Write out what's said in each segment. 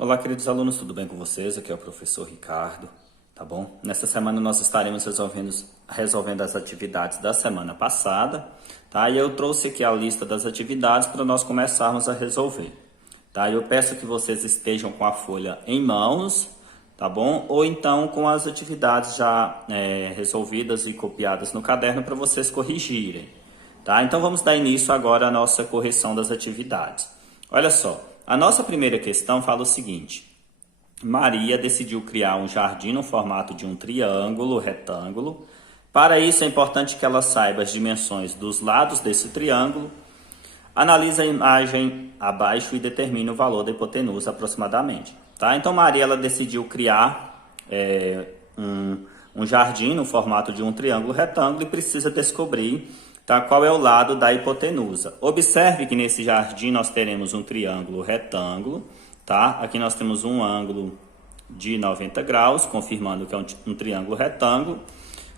Olá, queridos alunos, tudo bem com vocês? Aqui é o professor Ricardo, tá bom? Nessa semana nós estaremos resolvendo as atividades da semana passada, tá? E eu trouxe aqui a lista das atividades para nós começarmos a resolver, tá? Eu peço que vocês estejam com a folha em mãos, tá bom? Ou então com as atividades já resolvidas e copiadas no caderno para vocês corrigirem, tá? Então vamos dar início agora à nossa correção das atividades. Olha só. A nossa primeira questão fala o seguinte: Maria decidiu criar um jardim no formato de um triângulo retângulo. Para isso é importante que ela saiba as dimensões dos lados desse triângulo. Analise a imagem abaixo e determine o valor da hipotenusa aproximadamente. Tá? Então Maria ela decidiu criar um jardim no formato de um triângulo retângulo e precisa descobrir, tá, qual é o lado da hipotenusa. Observe que nesse jardim nós teremos um triângulo retângulo, tá? Aqui nós temos um ângulo de 90 graus, confirmando que é um triângulo retângulo.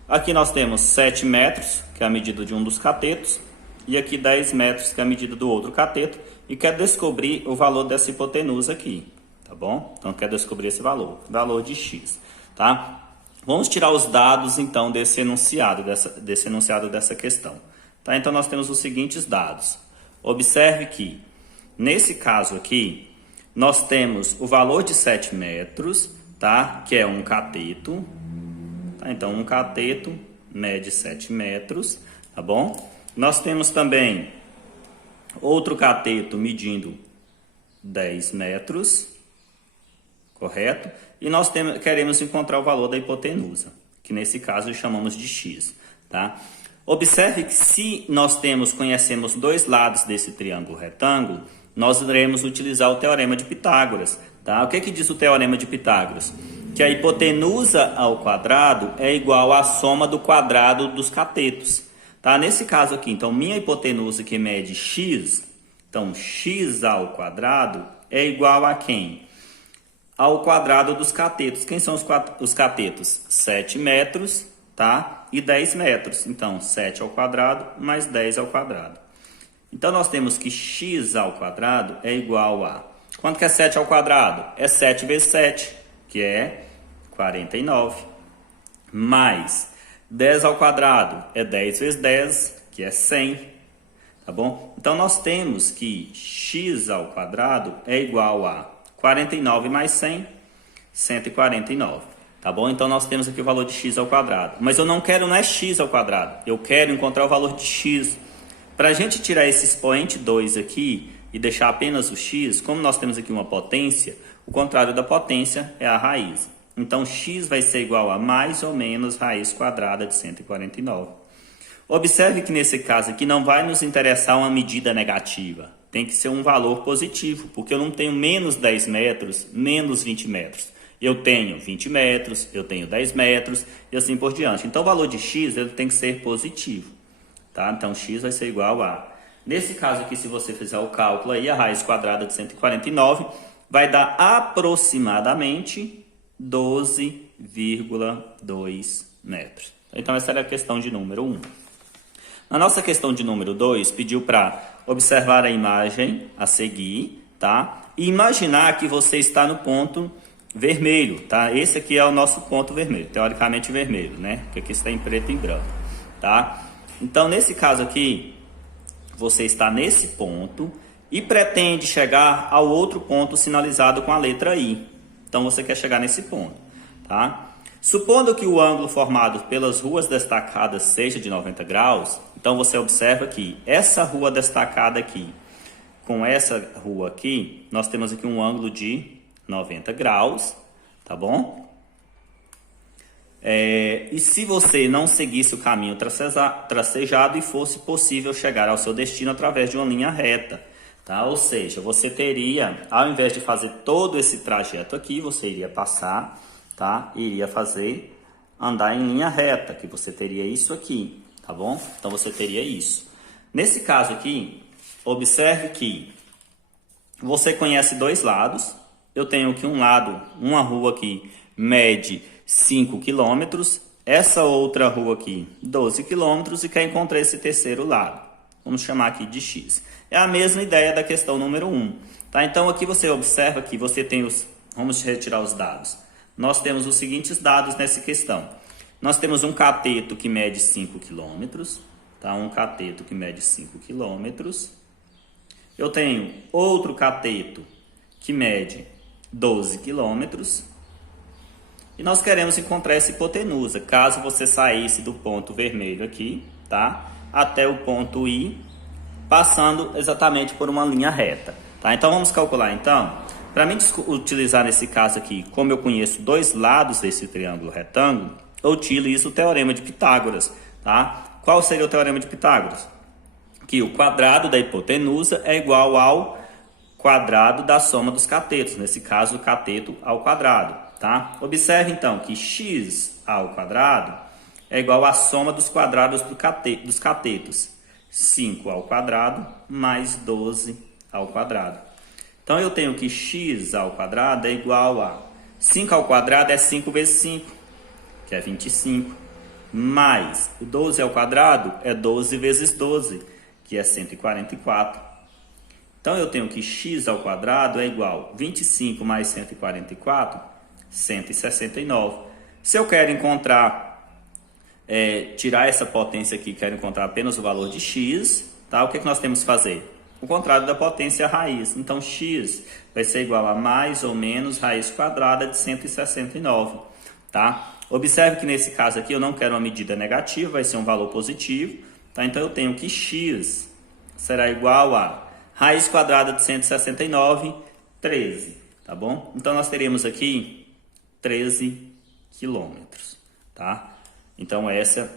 Aqui nós temos 7 metros, que é a medida de um dos catetos, e aqui 10 metros, que é a medida do outro cateto, e quer descobrir o valor dessa hipotenusa aqui, tá bom? Então quer descobrir esse valor de x, tá? Vamos tirar os dados então desse enunciado dessa questão. Tá, então nós temos os seguintes dados. Observe que, nesse caso aqui, nós temos o valor de 7 metros, tá? Que é um cateto. Tá? Então, um cateto mede 7 metros, tá bom? Nós temos também outro cateto medindo 10 metros, correto? E nós queremos encontrar o valor da hipotenusa, que nesse caso chamamos de x, tá? Observe que se nós conhecemos dois lados desse triângulo retângulo, nós iremos utilizar o teorema de Pitágoras. Tá? O que diz o teorema de Pitágoras? Que a hipotenusa ao quadrado é igual à soma do quadrado dos catetos. Tá? Nesse caso aqui, então, minha hipotenusa que mede x, então x ao quadrado é igual a quem? Ao quadrado dos catetos. Quem são os catetos? 7 metros, tá? E 10 metros. Então, 7 ao quadrado mais 10 ao quadrado. Então, nós temos que x ao quadrado é igual a... Quanto que é 7 ao quadrado? É 7 vezes 7, que é 49. Mais 10 ao quadrado é 10 vezes 10, que é 100. Tá bom? Então, nós temos que x ao quadrado é igual a 49 mais 100, 149. Tá bom? Então, nós temos aqui o valor de x ao quadrado. Mas eu não quero x ao quadrado. Eu quero encontrar o valor de x. Para a gente tirar esse expoente 2 aqui e deixar apenas o x, como nós temos aqui uma potência, o contrário da potência é a raiz. Então, x vai ser igual a mais ou menos raiz quadrada de 149. Observe que nesse caso aqui não vai nos interessar uma medida negativa. Tem que ser um valor positivo, porque eu não tenho menos 10 metros, menos 20 metros. Eu tenho 20 metros, eu tenho 10 metros e assim por diante. Então, o valor de x ele tem que ser positivo. Tá? Então, x vai ser igual a... Nesse caso aqui, se você fizer o cálculo aí, a raiz quadrada de 149 vai dar aproximadamente 12,2 metros. Então, essa era a questão de número 1. Na nossa questão de número 2, pediu para observar a imagem a seguir, tá? E imaginar que você está no ponto vermelho, tá? Esse aqui é o nosso ponto vermelho, teoricamente vermelho, né? Porque aqui está em preto e branco, tá? Então, nesse caso aqui, você está nesse ponto e pretende chegar ao outro ponto sinalizado com a letra I. Então, você quer chegar nesse ponto, tá? Supondo que o ângulo formado pelas ruas destacadas seja de 90 graus, então você observa que essa rua destacada aqui com essa rua aqui, nós temos aqui um ângulo de 90 graus, tá bom? E se você não seguisse o caminho tracejado e fosse possível chegar ao seu destino através de uma linha reta, tá? Ou seja, você teria, ao invés de fazer todo esse trajeto aqui, você iria passar, tá? E iria andar em linha reta, que você teria isso aqui, tá bom? Então você teria isso. Nesse caso aqui, observe que você conhece dois lados. Eu tenho aqui um lado, uma rua aqui mede 5 quilômetros, essa outra rua aqui 12 quilômetros e quer encontrar esse terceiro lado. Vamos chamar aqui de x. É a mesma ideia da questão número 1. Tá? Então aqui você observa que você tem os... Vamos retirar os dados. Nós temos os seguintes dados nessa questão. Nós temos um cateto que mede 5 km, tá? Um cateto que mede 5 km. Eu tenho outro cateto que mede 12 km. E nós queremos encontrar essa hipotenusa, caso você saísse do ponto vermelho aqui, tá? Até o ponto I, passando exatamente por uma linha reta, tá? Então vamos calcular então. Para mim utilizar nesse caso aqui, como eu conheço dois lados desse triângulo retângulo, eu utilizo o teorema de Pitágoras, tá? Qual seria o teorema de Pitágoras? Que o quadrado da hipotenusa é igual ao quadrado da soma dos catetos, nesse caso o cateto ao quadrado, tá? Observe então que x ao quadrado é igual à soma dos quadrados dos catetos, 5 ao quadrado mais 12 ao quadrado. Então eu tenho que x ao quadrado é igual a 5 ao quadrado é 5 vezes 5, que é 25, mais o 12 ao quadrado é 12 vezes 12, que é 144. Então eu tenho que x ao quadrado é igual a 25 mais 144, 169. Se eu quero encontrar, tirar essa potência aqui, quero encontrar apenas o valor de x, tá? O que nós temos que fazer? O contrário da potência é a raiz. Então x vai ser igual a mais ou menos raiz quadrada de 169, tá? Observe que nesse caso aqui eu não quero uma medida negativa, vai ser um valor positivo, tá? Então eu tenho que x será igual a raiz quadrada de 169, 13, tá bom? Então nós teremos aqui 13 quilômetros, tá? Então essa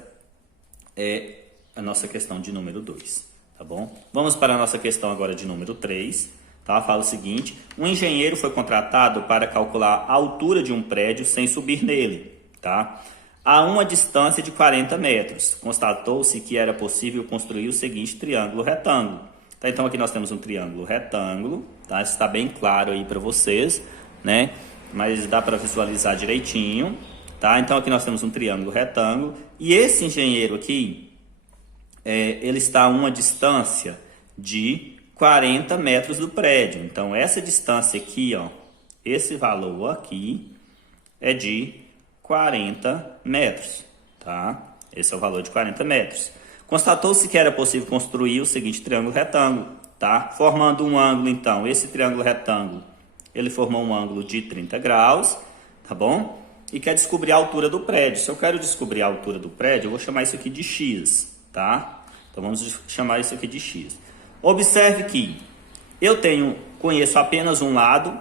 é a nossa questão de número 2, tá bom? Vamos para a nossa questão agora de número 3, tá? Fala o seguinte: um engenheiro foi contratado para calcular a altura de um prédio sem subir nele, tá? A uma distância de 40 metros, constatou-se que era possível construir o seguinte triângulo retângulo. Tá, então aqui nós temos um triângulo retângulo, tá? Isso está bem claro aí para vocês, né? Mas dá para visualizar direitinho, tá? Então aqui nós temos um triângulo retângulo e esse engenheiro aqui, ele está a uma distância de 40 metros do prédio. Então essa distância aqui, ó, esse valor aqui é de 40 metros, tá? Esse é o valor de 40 metros. Constatou-se que era possível construir o seguinte triângulo retângulo, tá? Formando um ângulo, então, esse triângulo retângulo, ele formou um ângulo de 30 graus, tá bom? E quer descobrir a altura do prédio. Se eu quero descobrir a altura do prédio, eu vou chamar isso aqui de x, tá? Então vamos chamar isso aqui de x. Observe que eu conheço apenas um lado,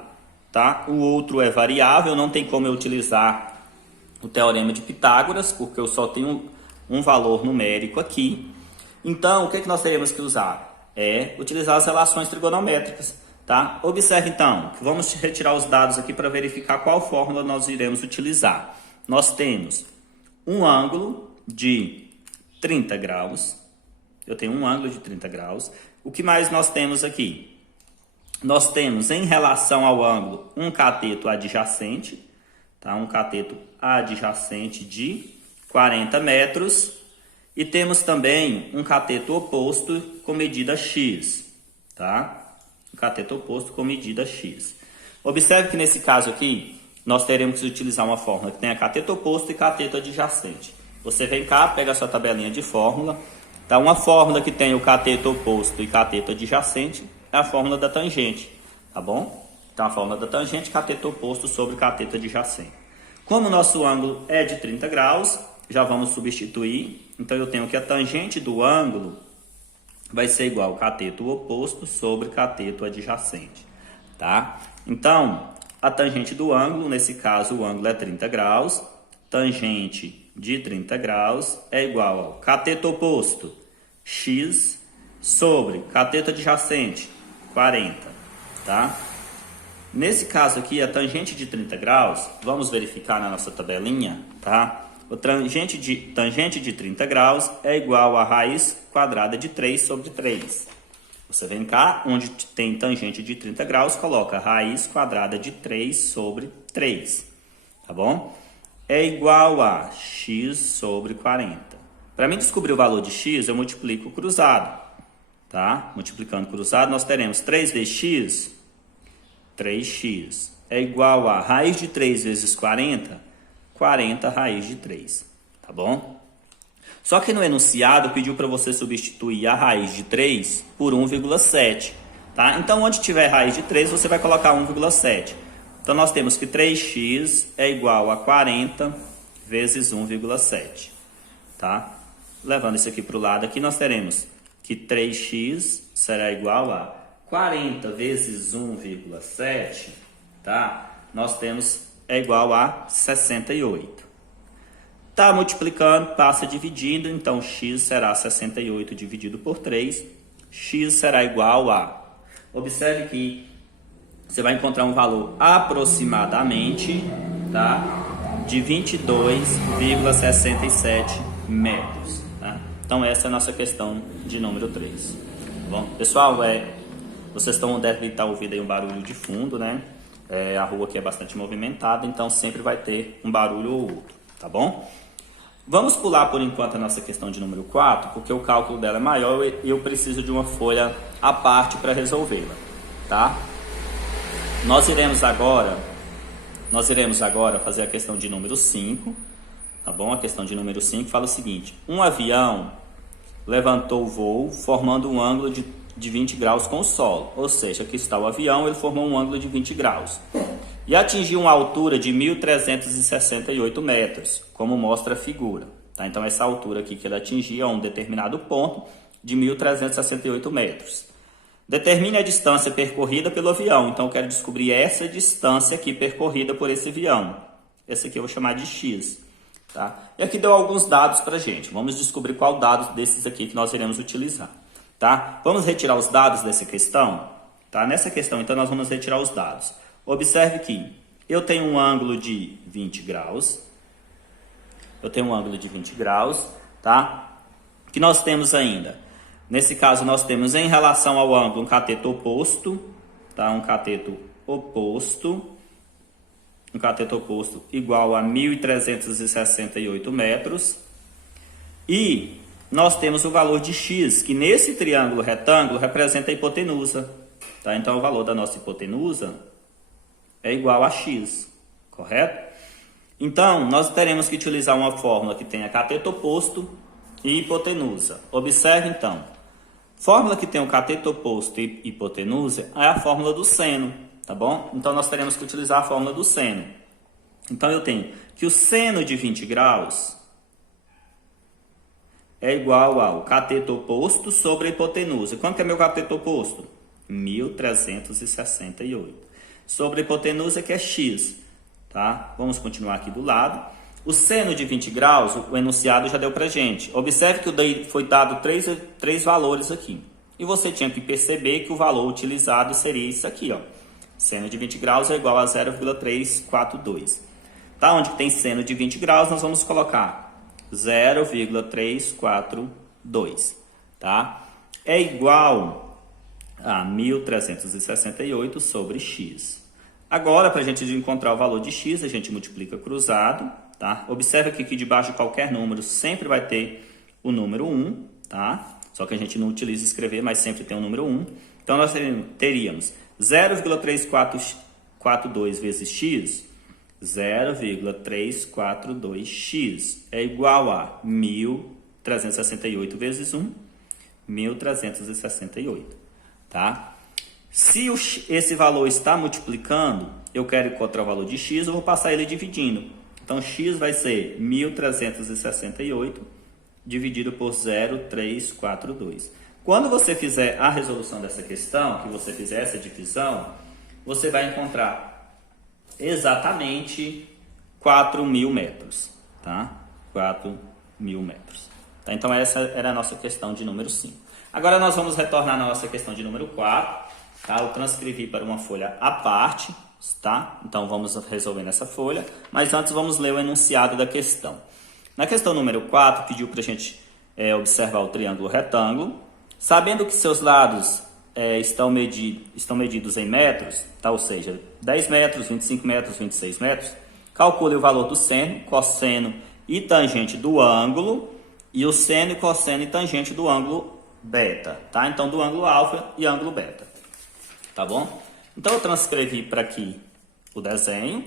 tá? O outro é variável, não tem como eu utilizar o teorema de Pitágoras, porque eu só tenho um valor numérico aqui. Então, o que nós teremos que usar? Utilizar as relações trigonométricas, tá? Observe então, que vamos retirar os dados aqui para verificar qual fórmula nós iremos utilizar. Nós temos um ângulo de 30 graus. Eu tenho um ângulo de 30 graus. O que mais nós temos aqui? Nós temos, em relação ao ângulo, um cateto adjacente, tá? Um cateto adjacente de 40 metros. E temos também um cateto oposto com medida x, tá? Um cateto oposto com medida x. Observe que nesse caso aqui, nós teremos que utilizar uma fórmula que tenha cateto oposto e cateto adjacente. Você vem cá, pega a sua tabelinha de fórmula. Tá? Uma fórmula que tem o cateto oposto e cateto adjacente é a fórmula da tangente, tá bom? Então a fórmula da tangente, cateto oposto sobre cateto adjacente. Como o nosso ângulo é de 30 graus, já vamos substituir. Então eu tenho que a tangente do ângulo vai ser igual ao cateto oposto sobre cateto adjacente, tá? Então, a tangente do ângulo, nesse caso o ângulo é 30 graus, tangente de 30 graus é igual ao cateto oposto, x, sobre cateto adjacente, 40, tá? Nesse caso aqui, a tangente de 30 graus, vamos verificar na nossa tabelinha, tá? O tangente de 30 graus é igual a raiz quadrada de 3 sobre 3. Você vem cá, onde tem tangente de 30 graus, coloca raiz quadrada de 3 sobre 3, tá bom? É igual a x sobre 40. Para mim descobrir o valor de x, eu multiplico o cruzado, tá? Multiplicando o cruzado, nós teremos 3 vezes x 3x é igual a raiz de 3 vezes 40, 40 raiz de 3, tá bom? Só que no enunciado pediu para você substituir a raiz de 3 por 1,7, tá? Então, onde tiver raiz de 3, você vai colocar 1,7. Então, nós temos que 3x é igual a 40 vezes 1,7, tá? Levando isso aqui para o lado, aqui nós teremos que 3x será igual a 40 vezes 1,7, tá? Nós temos é igual a 68. Tá multiplicando, passa dividindo, então x será 68 dividido por 3. X será igual a... Observe que você vai encontrar um valor aproximadamente, tá, de 22,67 metros. Tá? Então essa é a nossa questão de número 3. Tá bom? Pessoal, vocês devem estar ouvindo aí um barulho de fundo, né? A rua aqui é bastante movimentada, então sempre vai ter um barulho ou outro, tá bom? Vamos pular por enquanto a nossa questão de número 4, porque o cálculo dela é maior e eu preciso de uma folha à parte para resolvê-la, tá? Nós iremos agora fazer a questão de número 5, tá bom? A questão de número 5 fala o seguinte: um avião levantou o voo formando um ângulo de 20 graus com o solo, ou seja, aqui está o avião, ele formou um ângulo de 20 graus. E atingiu uma altura de 1.368 metros, como mostra a figura. Tá? Então, essa altura aqui que ele atingiu a um determinado ponto de 1.368 metros. Determine a distância percorrida pelo avião. Então, eu quero descobrir essa distância aqui percorrida por esse avião. Essa aqui eu vou chamar de x. Tá? E aqui deu alguns dados para a gente. Vamos descobrir qual dados desses aqui que nós iremos utilizar. Tá? Vamos retirar os dados dessa questão? Tá? Nessa questão, então, nós vamos retirar os dados. Observe que eu tenho um ângulo de 20 graus. Tá? Que nós temos ainda. Nesse caso, nós temos em relação ao ângulo um cateto oposto. Tá? Um cateto oposto igual a 1.368 metros. E nós temos o valor de x, que nesse triângulo retângulo representa a hipotenusa. Tá? Então, o valor da nossa hipotenusa é igual a x, correto? Então, nós teremos que utilizar uma fórmula que tenha cateto oposto e hipotenusa. Observe, então, fórmula que tem o cateto oposto e hipotenusa é a fórmula do seno, tá bom? Então, nós teremos que utilizar a fórmula do seno. Então, eu tenho que o seno de 20 graus é igual ao cateto oposto sobre a hipotenusa. Quanto que é meu cateto oposto? 1.368. Sobre a hipotenusa, que é x. Tá? Vamos continuar aqui do lado. O seno de 20 graus, o enunciado já deu para gente. Observe que foi dado três valores aqui. E você tinha que perceber que o valor utilizado seria isso aqui. Ó. Seno de 20 graus é igual a 0,342. Tá? Onde tem seno de 20 graus, nós vamos colocar 0,342. Tá? É igual a 1.368 sobre x. Agora, para a gente encontrar o valor de x, a gente multiplica cruzado. Tá? Observe que aqui debaixo de qualquer número sempre vai ter o número 1. Tá? Só que a gente não utiliza escrever, mas sempre tem o número 1. Então, nós teríamos 0,342 vezes x. 0,342x é igual a 1.368 vezes 1. 1.368. Tá? Se esse valor está multiplicando, eu quero encontrar o valor de x, eu vou passar ele dividindo. Então, x vai ser 1.368 dividido por 0,342. Quando você fizer a resolução dessa questão, que você fizer essa divisão, você vai encontrar exatamente 4.000 metros. Tá? 4.000 metros. Tá? Então, essa era a nossa questão de número 5. Agora, nós vamos retornar na nossa questão de número 4. Tá? Eu transcrevi para uma folha à parte, tá? Então, vamos resolver nessa folha. Mas antes, vamos ler o enunciado da questão. Na questão número 4, pediu para a gente observar o triângulo retângulo. Sabendo que seus lados estão medidos em metros, tá? Ou seja, 10 metros, 25 metros, 26 metros, calcule o valor do seno, cosseno e tangente do ângulo, e o seno, cosseno e tangente do ângulo beta, tá? Então, do ângulo alfa e ângulo beta, tá bom? Então eu transcrevi para aqui o desenho,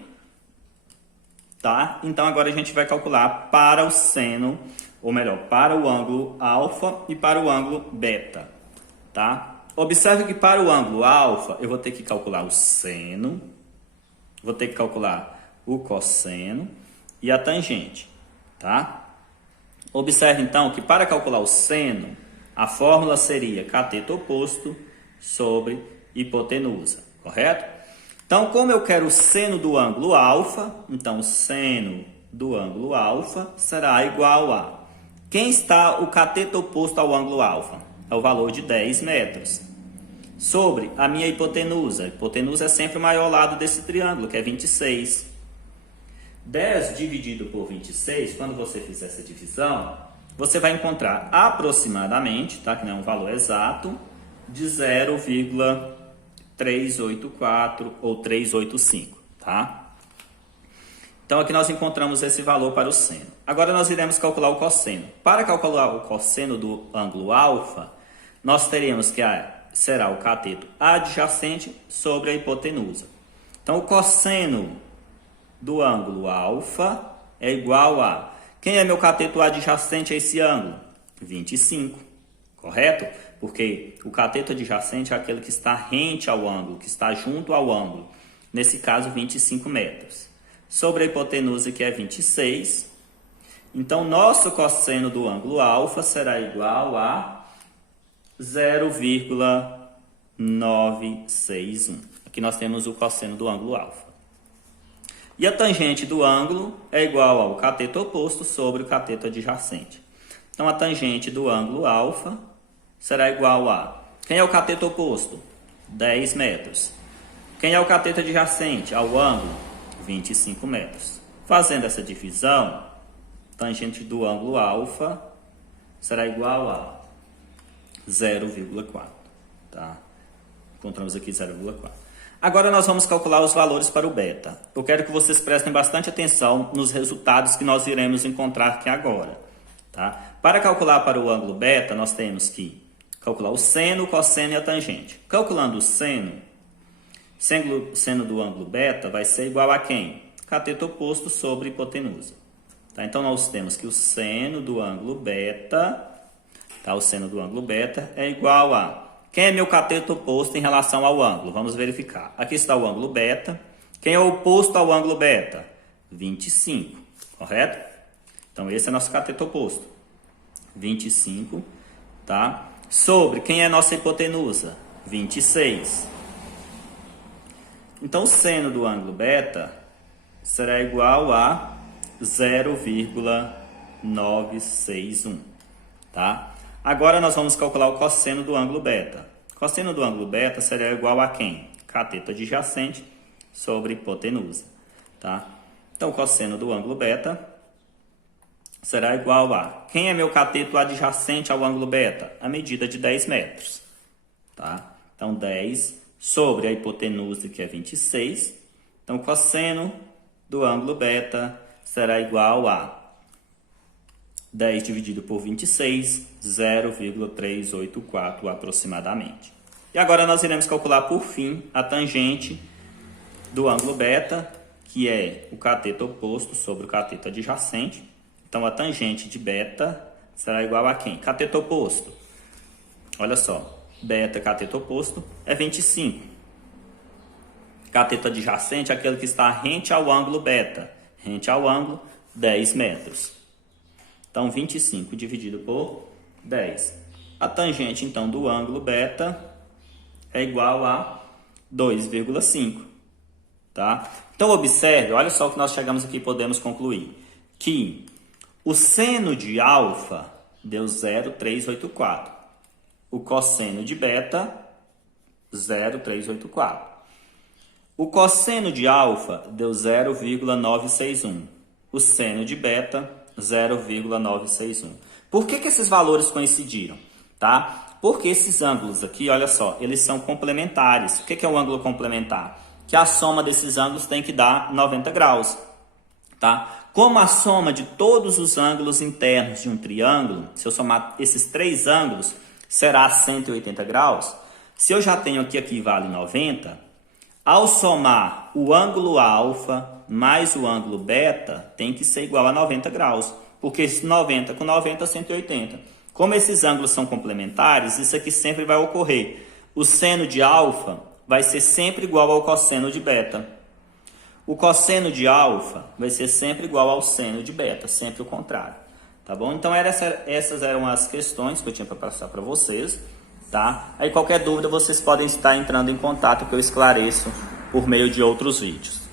tá? Então agora a gente vai calcular para o seno, ou melhor, para o ângulo alfa e para o ângulo beta, tá? Observe que para o ângulo alfa eu vou ter que calcular o seno, vou ter que calcular o cosseno e a tangente, tá? Observe então que para calcular o seno, a fórmula seria cateto oposto sobre hipotenusa, correto? Então, como eu quero o seno do ângulo alfa, então o seno do ângulo alfa será igual a... Quem está o cateto oposto ao ângulo alfa? É o valor de 10 metros. Sobre a minha hipotenusa. A hipotenusa é sempre o maior lado desse triângulo, que é 26. 10 dividido por 26, quando você fizer essa divisão, você vai encontrar aproximadamente, tá? Que não é um valor exato, de 0,384 ou 385, tá? Então aqui nós encontramos esse valor para o seno. Agora nós iremos calcular o cosseno. Para calcular o cosseno do ângulo alfa, nós teremos que será o cateto adjacente sobre a hipotenusa. Então o cosseno do ângulo alfa é igual a... Quem é meu cateto adjacente a esse ângulo? 25, correto? Porque o cateto adjacente é aquele que está rente ao ângulo, que está junto ao ângulo. Nesse caso, 25 metros. Sobre a hipotenusa, que é 26. Então, nosso cosseno do ângulo alfa será igual a 0,961. Aqui nós temos o cosseno do ângulo alfa. E a tangente do ângulo é igual ao cateto oposto sobre o cateto adjacente. Então, a tangente do ângulo alfa será igual a... Quem é o cateto oposto? 10 metros. Quem é o cateto adjacente ao ângulo? 25 metros. Fazendo essa divisão, tangente do ângulo alfa será igual a 0,4. Tá? Encontramos aqui 0,4. Agora nós vamos calcular os valores para o beta. Eu quero que vocês prestem bastante atenção nos resultados que nós iremos encontrar aqui agora. Tá? Para calcular para o ângulo beta, nós temos que calcular o seno, o cosseno e a tangente. Calculando o seno do ângulo beta vai ser igual a quem? Cateto oposto sobre hipotenusa. Tá? Então nós temos que o seno do ângulo beta, tá? O seno do ângulo beta é igual a... Quem é meu cateto oposto em relação ao ângulo? Vamos verificar. Aqui está o ângulo beta. Quem é o oposto ao ângulo beta? 25, correto? Então, esse é nosso cateto oposto. 25, tá? Sobre quem é nossa hipotenusa? 26. Então, o seno do ângulo beta será igual a 0,961, tá? Agora nós vamos calcular o cosseno do ângulo beta. Cosseno do ângulo beta será igual a quem? Cateto adjacente sobre hipotenusa, tá? Então, o cosseno do ângulo beta será igual a... Quem é meu cateto adjacente ao ângulo beta? A medida de 10 metros, tá? Então, 10 sobre a hipotenusa, que é 26. Então, o cosseno do ângulo beta será igual a 10 dividido por 26, 0,384 aproximadamente. E agora nós iremos calcular, por fim, a tangente do ângulo beta, que é o cateto oposto sobre o cateto adjacente. Então, a tangente de beta será igual a quem? Cateto oposto. Olha só, beta, cateto oposto, é 25. Cateto adjacente é aquele que está rente ao ângulo beta. Rente ao ângulo, 10 metros. Então, 25 dividido por 10. A tangente, então, do ângulo beta é igual a 2,5. Tá? Então, observe, olha só o que nós chegamos aqui e podemos concluir. Que o seno de alfa deu 0,384. O cosseno de beta, 0,384. O cosseno de alfa deu 0,961. O seno de beta, 0,961. Por que esses valores coincidiram? Tá? Porque esses ângulos aqui, olha só, eles são complementares. O que é um ângulo complementar? Que a soma desses ângulos tem que dar 90 graus. Tá? Como a soma de todos os ângulos internos de um triângulo, se eu somar esses três ângulos, será 180 graus. Se eu já tenho aqui vale 90, Ao somar o ângulo alfa mais o ângulo beta, tem que ser igual a 90 graus, porque 90 com 90 é 180. Como esses ângulos são complementares, isso aqui sempre vai ocorrer. O seno de alfa vai ser sempre igual ao cosseno de beta. O cosseno de alfa vai ser sempre igual ao seno de beta, sempre o contrário. Tá bom? Então essas eram as questões que eu tinha para passar para vocês. Tá? Aí qualquer dúvida vocês podem estar entrando em contato que eu esclareço por meio de outros vídeos.